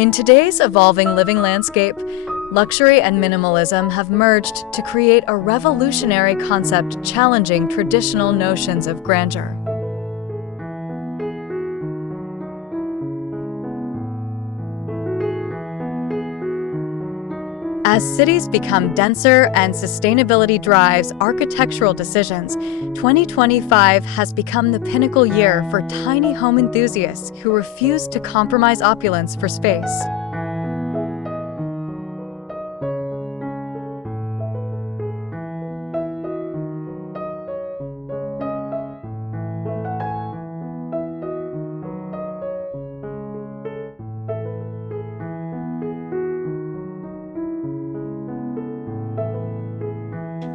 In today's evolving living landscape, luxury and minimalism have merged to create a revolutionary concept challenging traditional notions of grandeur. As cities become denser and sustainability drives architectural decisions, 2025 has become the pinnacle year for tiny home enthusiasts who refuse to compromise opulence for space.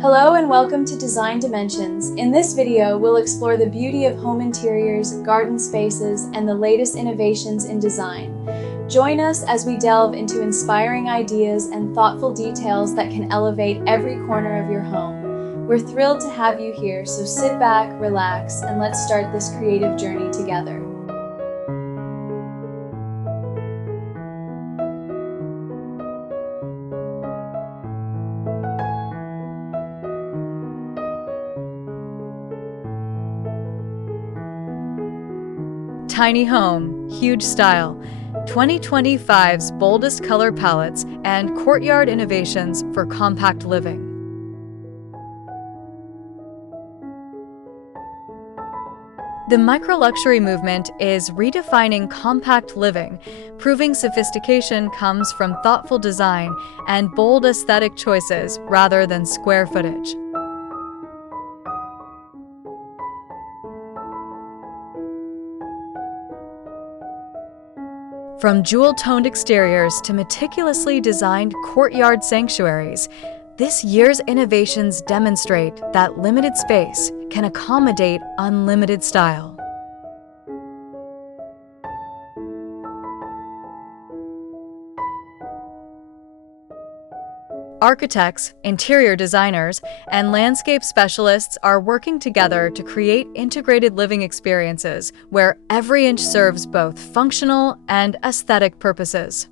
Hello and welcome to Design Dimensions. In this video, we'll explore the beauty of home interiors, garden spaces, and the latest innovations in design. Join us as we delve into inspiring ideas and thoughtful details that can elevate every corner of your home. We're thrilled to have you here, so sit back, relax, and let's start this creative journey together. Tiny home, huge style, 2025's boldest color palettes, and courtyard innovations for compact living. The micro-luxury movement is redefining compact living, proving sophistication comes from thoughtful design and bold aesthetic choices rather than square footage. From jewel-toned exteriors to meticulously designed courtyard sanctuaries, this year's innovations demonstrate that limited space can accommodate unlimited style. Architects, interior designers, and landscape specialists are working together to create integrated living experiences where every inch serves both functional and aesthetic purposes.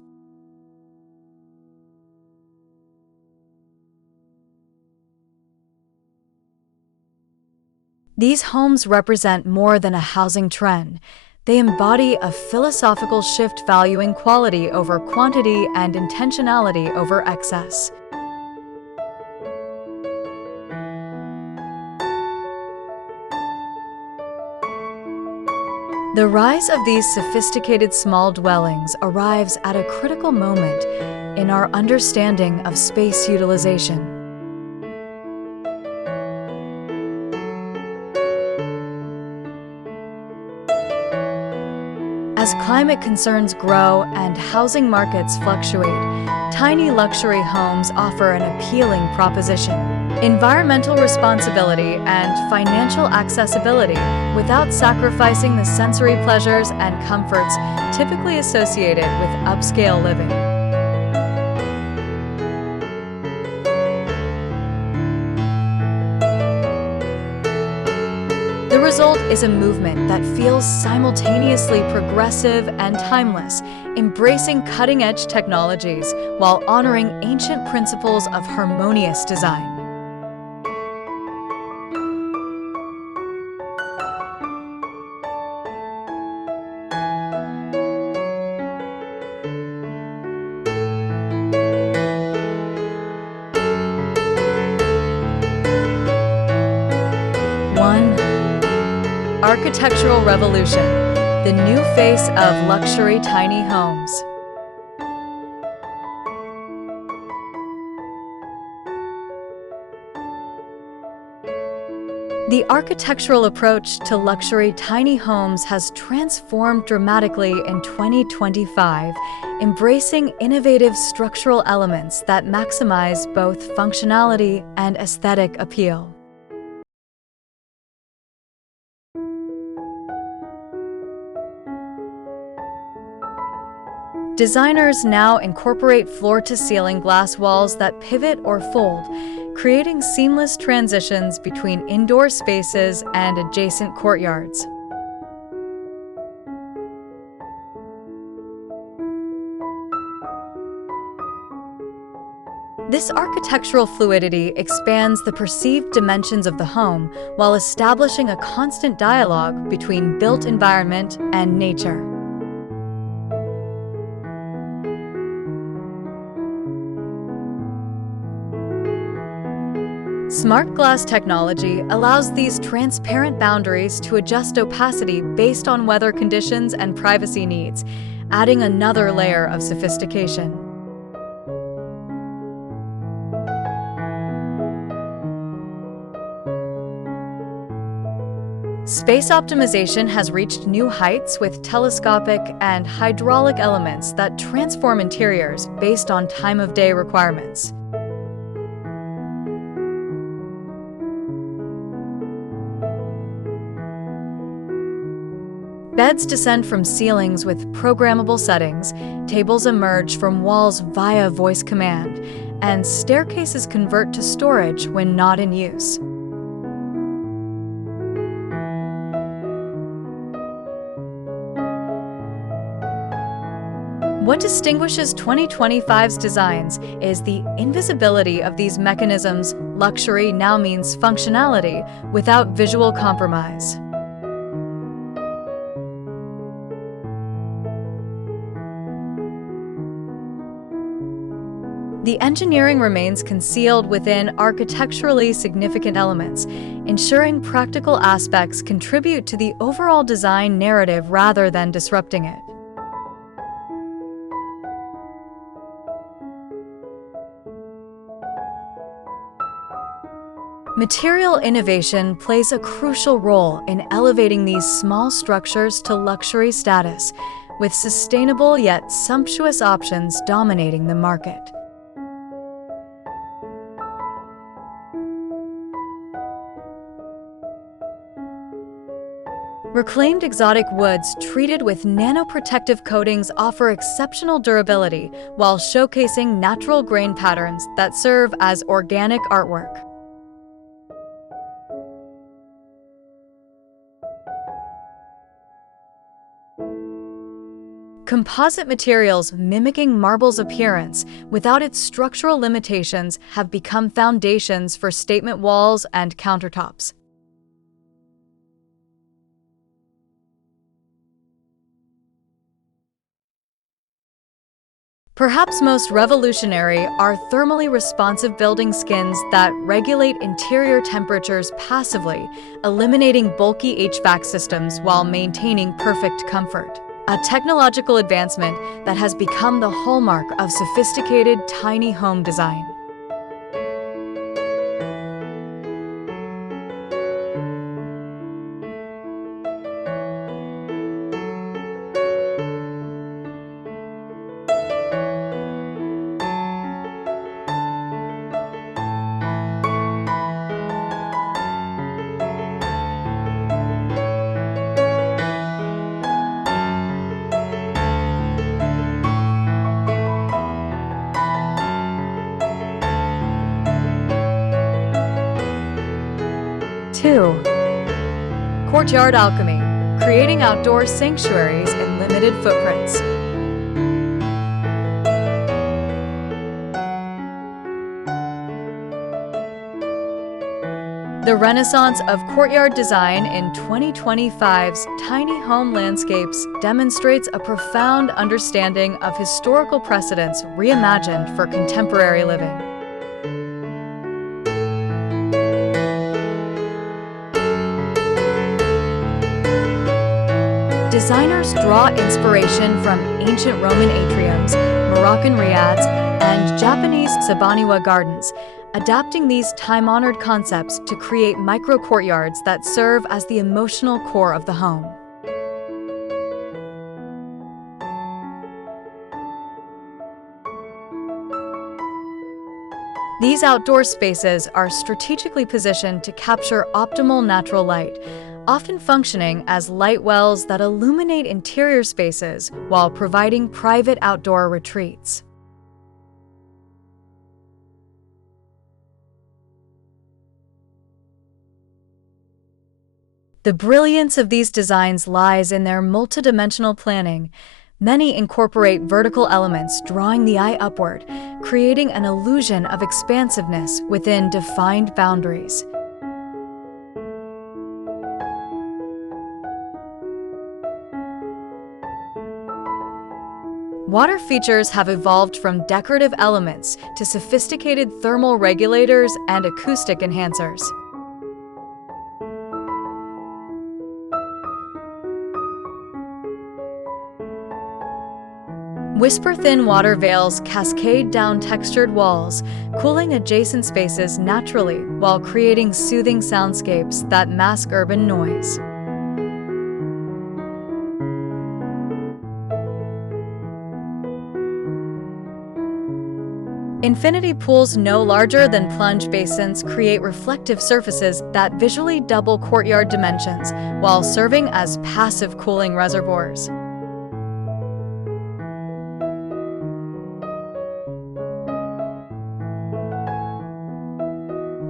These homes represent more than a housing trend. They embody a philosophical shift valuing quality over quantity and intentionality over excess. The rise of these sophisticated small dwellings arrives at a critical moment in our understanding of space utilization. As climate concerns grow and housing markets fluctuate, tiny luxury homes offer an appealing proposition. Environmental responsibility and financial accessibility without sacrificing the sensory pleasures and comforts typically associated with upscale living. The result is a movement that feels simultaneously progressive and timeless, embracing cutting-edge technologies while honoring ancient principles of harmonious design. Architectural revolution, the new face of luxury tiny homes. The architectural approach to luxury tiny homes has transformed dramatically in 2025, embracing innovative structural elements that maximize both functionality and aesthetic appeal. Designers now incorporate floor-to-ceiling glass walls that pivot or fold, creating seamless transitions between indoor spaces and adjacent courtyards. This architectural fluidity expands the perceived dimensions of the home while establishing a constant dialogue between built environment and nature. Smart glass technology allows these transparent boundaries to adjust opacity based on weather conditions and privacy needs, adding another layer of sophistication. Space optimization has reached new heights with telescopic and hydraulic elements that transform interiors based on time of day requirements. Beds descend from ceilings with programmable settings, tables emerge from walls via voice command, and staircases convert to storage when not in use. What distinguishes 2025's designs is the invisibility of these mechanisms. Luxury now means functionality without visual compromise. The engineering remains concealed within architecturally significant elements, ensuring practical aspects contribute to the overall design narrative rather than disrupting it. Material innovation plays a crucial role in elevating these small structures to luxury status, with sustainable yet sumptuous options dominating the market. Reclaimed exotic woods treated with nanoprotective coatings offer exceptional durability while showcasing natural grain patterns that serve as organic artwork. Composite materials mimicking marble's appearance without its structural limitations have become foundations for statement walls and countertops. Perhaps most revolutionary are thermally responsive building skins that regulate interior temperatures passively, eliminating bulky HVAC systems while maintaining perfect comfort. A technological advancement that has become the hallmark of sophisticated tiny home design. Courtyard Alchemy, creating outdoor sanctuaries in limited footprints. The renaissance of courtyard design in 2025's tiny home landscapes demonstrates a profound understanding of historical precedents reimagined for contemporary living. Designers draw inspiration from ancient Roman atriums, Moroccan riads, and Japanese sabaniwa gardens, adapting these time-honored concepts to create micro-courtyards that serve as the emotional core of the home. These outdoor spaces are strategically positioned to capture optimal natural light, often functioning as light wells that illuminate interior spaces while providing private outdoor retreats. The brilliance of these designs lies in their multidimensional planning, Many incorporate vertical elements, drawing the eye upward, creating an illusion of expansiveness within defined boundaries. Water features have evolved from decorative elements to sophisticated thermal regulators and acoustic enhancers. Whisper-thin water veils cascade down textured walls, cooling adjacent spaces naturally while creating soothing soundscapes that mask urban noise. Infinity pools no larger than plunge basins create reflective surfaces that visually double courtyard dimensions while serving as passive cooling reservoirs.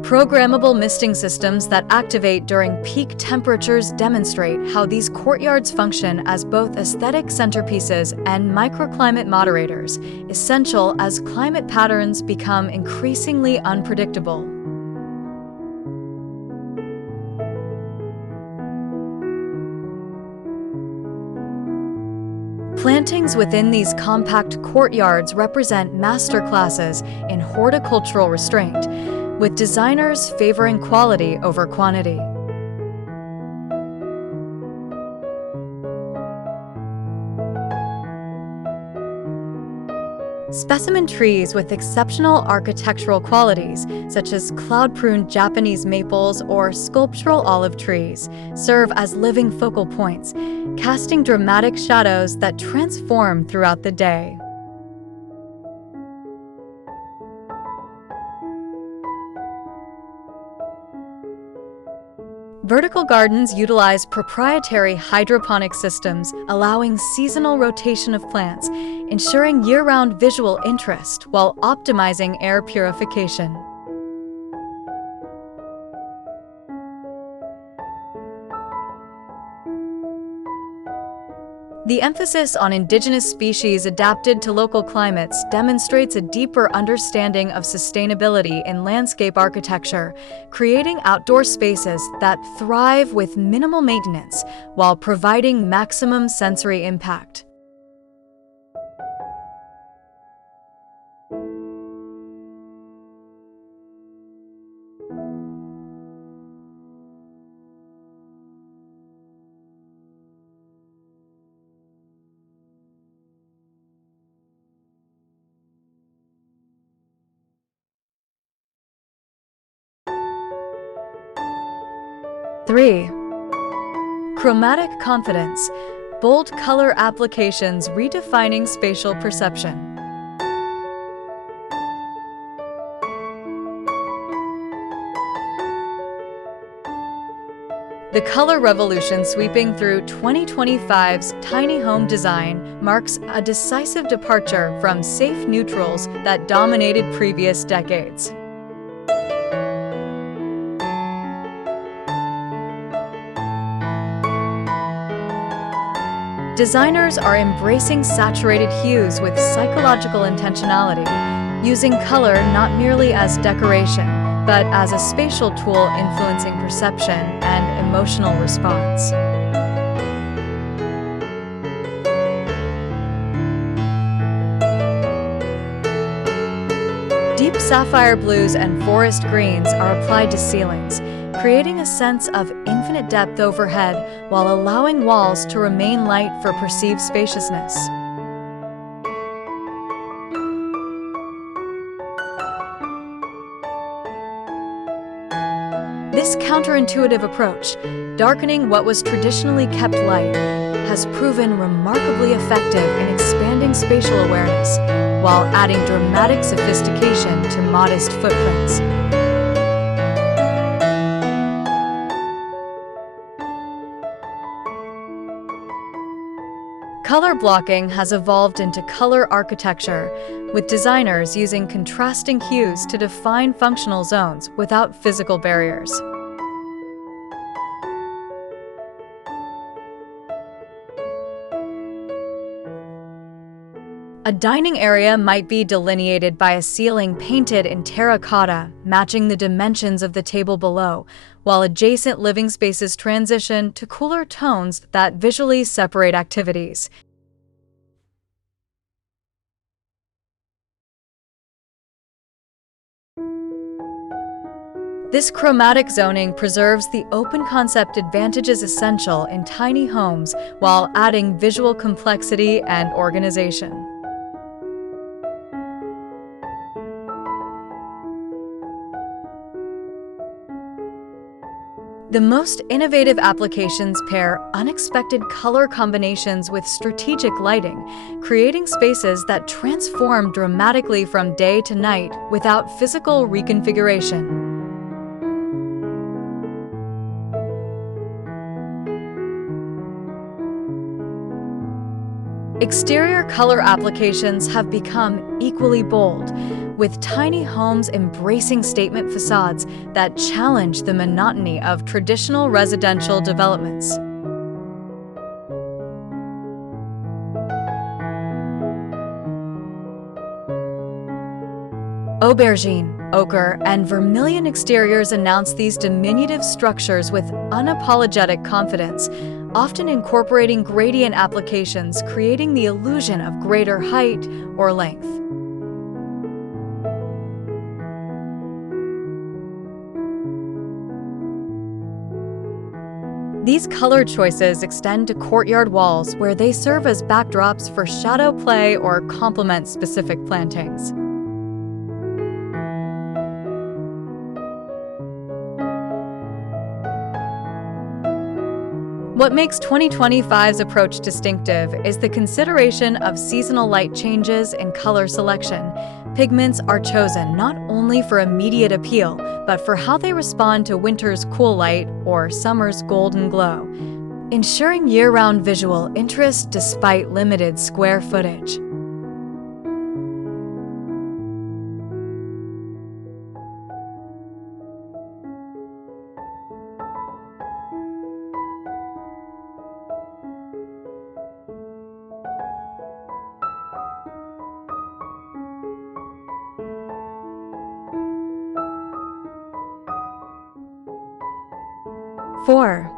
Programmable misting systems that activate during peak temperatures demonstrate how these courtyards function as both aesthetic centerpieces and microclimate moderators, essential as climate patterns become increasingly unpredictable. Plantings within these compact courtyards represent masterclasses in horticultural restraint, with designers favoring quality over quantity. Specimen trees with exceptional architectural qualities, such as cloud-pruned Japanese maples or sculptural olive trees, serve as living focal points, casting dramatic shadows that transform throughout the day. Vertical gardens utilize proprietary hydroponic systems, allowing seasonal rotation of plants, ensuring year-round visual interest while optimizing air purification. The emphasis on indigenous species adapted to local climates demonstrates a deeper understanding of sustainability in landscape architecture, creating outdoor spaces that thrive with minimal maintenance while providing maximum sensory impact. Three, chromatic confidence, bold color applications redefining spatial perception. The color revolution sweeping through 2025's tiny home design marks a decisive departure from safe neutrals that dominated previous decades. Designers are embracing saturated hues with psychological intentionality, using color not merely as decoration, but as a spatial tool influencing perception and emotional response. Deep sapphire blues and forest greens are applied to ceilings, creating a sense of infinite depth overhead while allowing walls to remain light for perceived spaciousness. This counterintuitive approach, darkening what was traditionally kept light, has proven remarkably effective in expanding spatial awareness while adding dramatic sophistication to modest footprints. Color blocking has evolved into color architecture, with designers using contrasting hues to define functional zones without physical barriers. A dining area might be delineated by a ceiling painted in terracotta, matching the dimensions of the table below, while adjacent living spaces transition to cooler tones that visually separate activities. This chromatic zoning preserves the open concept advantages essential in tiny homes while adding visual complexity and organization. The most innovative applications pair unexpected color combinations with strategic lighting, creating spaces that transform dramatically from day to night without physical reconfiguration. Exterior color applications have become equally bold, with tiny homes embracing statement facades that challenge the monotony of traditional residential developments. Aubergine, ochre, and vermilion exteriors announce these diminutive structures with unapologetic confidence, often incorporating gradient applications, creating the illusion of greater height or length. These color choices extend to courtyard walls where they serve as backdrops for shadow play or complement specific plantings. What makes 2025's approach distinctive is the consideration of seasonal light changes in color selection. Pigments are chosen not only for immediate appeal, but for how they respond to winter's cool light or summer's golden glow, ensuring year-round visual interest despite limited square footage. Four,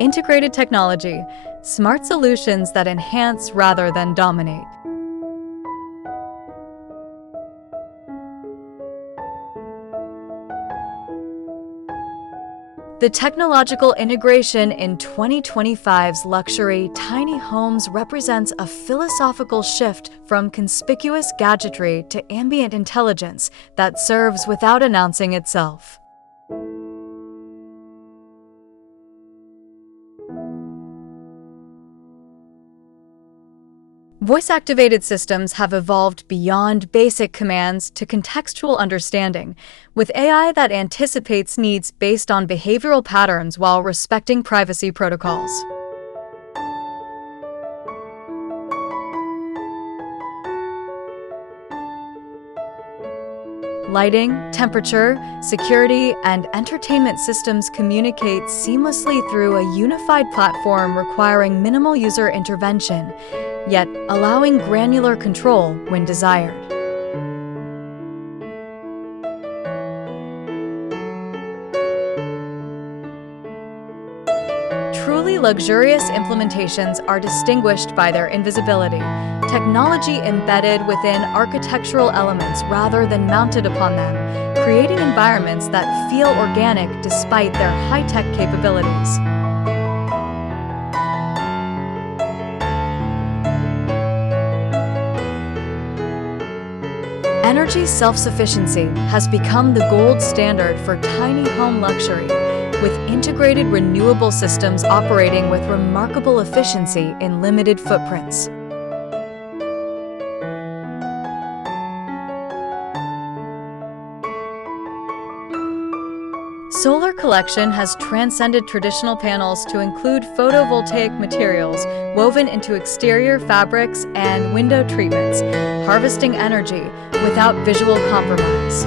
integrated technology, smart solutions that enhance rather than dominate. The technological integration in 2025's luxury tiny homes represents a philosophical shift from conspicuous gadgetry to ambient intelligence that serves without announcing itself. Voice-activated systems have evolved beyond basic commands to contextual understanding, with AI that anticipates needs based on behavioral patterns while respecting privacy protocols. Lighting, temperature, security, and entertainment systems communicate seamlessly through a unified platform requiring minimal user intervention, yet allowing granular control when desired. Truly luxurious implementations are distinguished by their invisibility, technology embedded within architectural elements rather than mounted upon them, creating environments that feel organic despite their high-tech capabilities. Energy self-sufficiency has become the gold standard for tiny home luxury, with integrated renewable systems operating with remarkable efficiency in limited footprints. Solar collection has transcended traditional panels to include photovoltaic materials woven into exterior fabrics and window treatments, harvesting energy without visual compromise.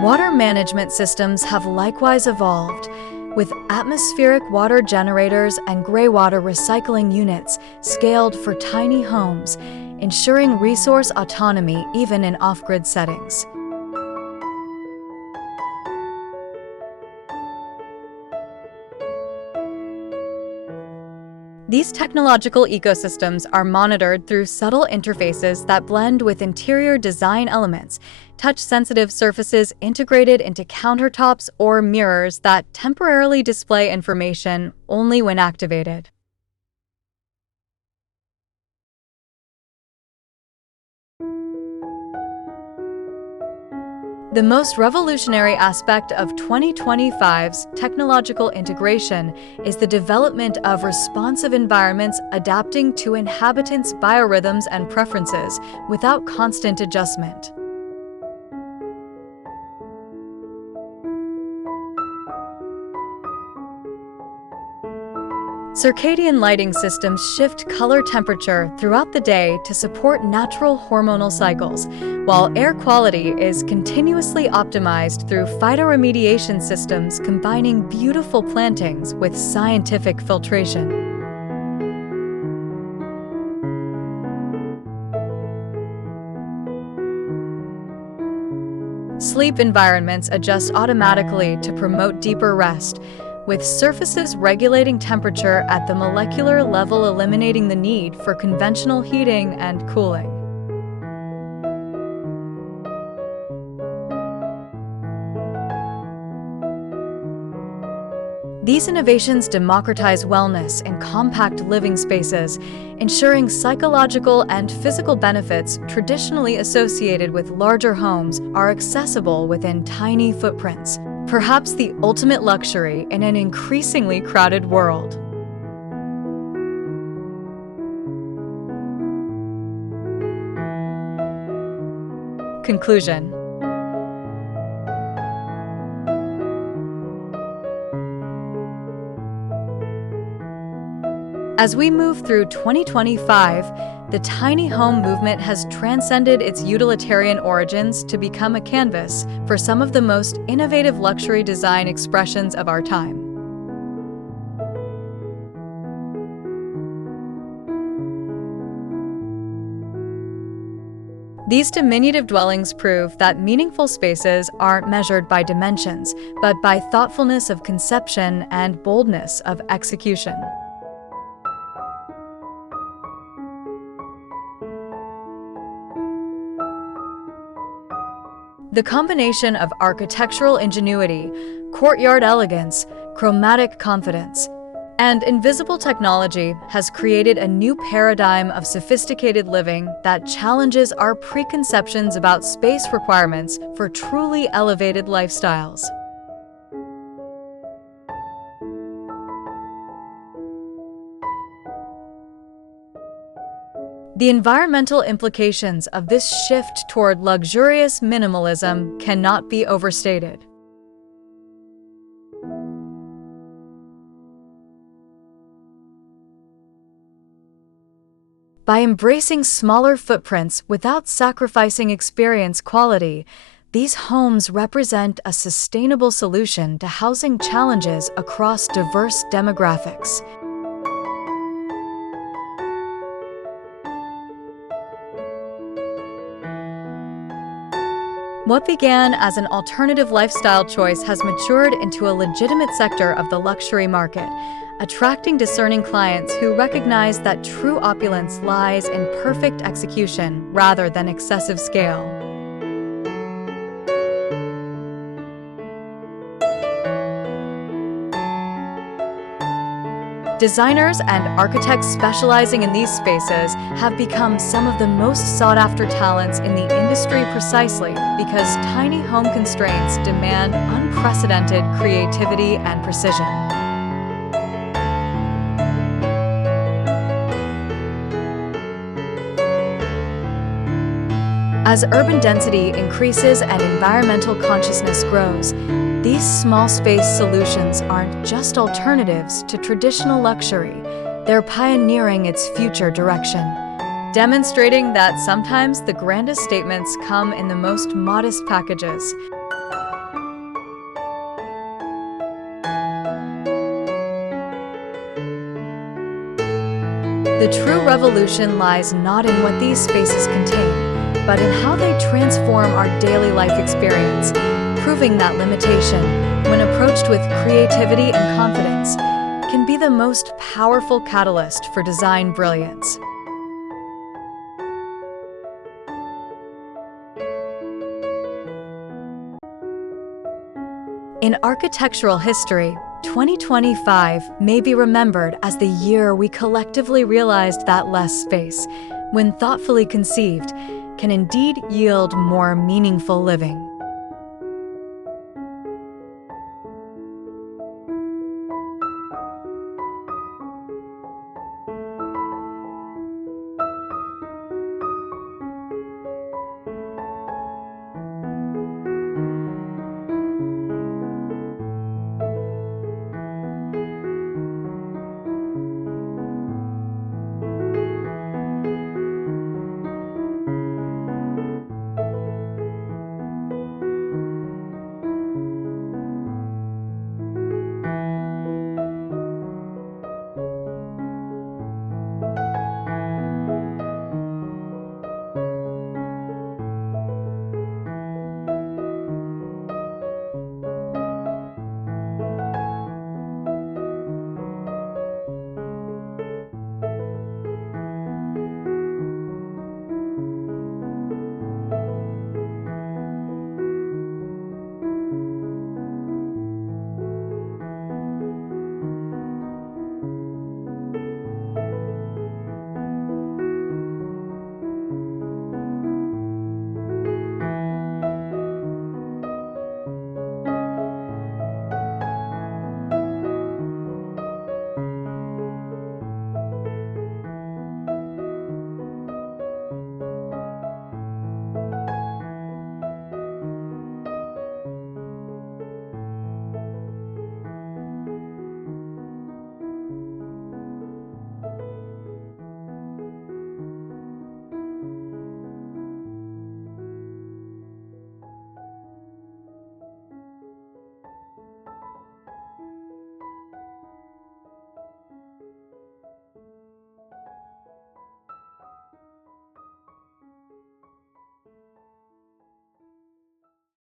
Water management systems have likewise evolved, with atmospheric water generators and greywater recycling units scaled for tiny homes, ensuring resource autonomy even in off-grid settings. These technological ecosystems are monitored through subtle interfaces that blend with interior design elements, touch-sensitive surfaces integrated into countertops or mirrors that temporarily display information only when activated. The most revolutionary aspect of 2025's technological integration is the development of responsive environments adapting to inhabitants' biorhythms and preferences without constant adjustment. Circadian lighting systems shift color temperature throughout the day to support natural hormonal cycles, while air quality is continuously optimized through phytoremediation systems combining beautiful plantings with scientific filtration. Sleep environments adjust automatically to promote deeper rest, with surfaces regulating temperature at the molecular level, eliminating the need for conventional heating and cooling. These innovations democratize wellness in compact living spaces, ensuring psychological and physical benefits traditionally associated with larger homes are accessible within tiny footprints. Perhaps the ultimate luxury in an increasingly crowded world. Conclusion. As we move through 2025, the tiny home movement has transcended its utilitarian origins to become a canvas for some of the most innovative luxury design expressions of our time. These diminutive dwellings prove that meaningful spaces aren't measured by dimensions, but by thoughtfulness of conception and boldness of execution. The combination of architectural ingenuity, courtyard elegance, chromatic confidence, and invisible technology has created a new paradigm of sophisticated living that challenges our preconceptions about space requirements for truly elevated lifestyles. The environmental implications of this shift toward luxurious minimalism cannot be overstated. By embracing smaller footprints without sacrificing experience quality, these homes represent a sustainable solution to housing challenges across diverse demographics. What began as an alternative lifestyle choice has matured into a legitimate sector of the luxury market, attracting discerning clients who recognize that true opulence lies in perfect execution rather than excessive scale. Designers and architects specializing in these spaces have become some of the most sought-after talents in the industry precisely because tiny home constraints demand unprecedented creativity and precision. As urban density increases and environmental consciousness grows, these small space solutions aren't just alternatives to traditional luxury, they're pioneering its future direction, demonstrating that sometimes the grandest statements come in the most modest packages. The true revolution lies not in what these spaces contain, but in how they transform our daily life experience, proving that limitation, when approached with creativity and confidence, can be the most powerful catalyst for design brilliance. In architectural history, 2025 may be remembered as the year we collectively realized that less space, when thoughtfully conceived, can indeed yield more meaningful living.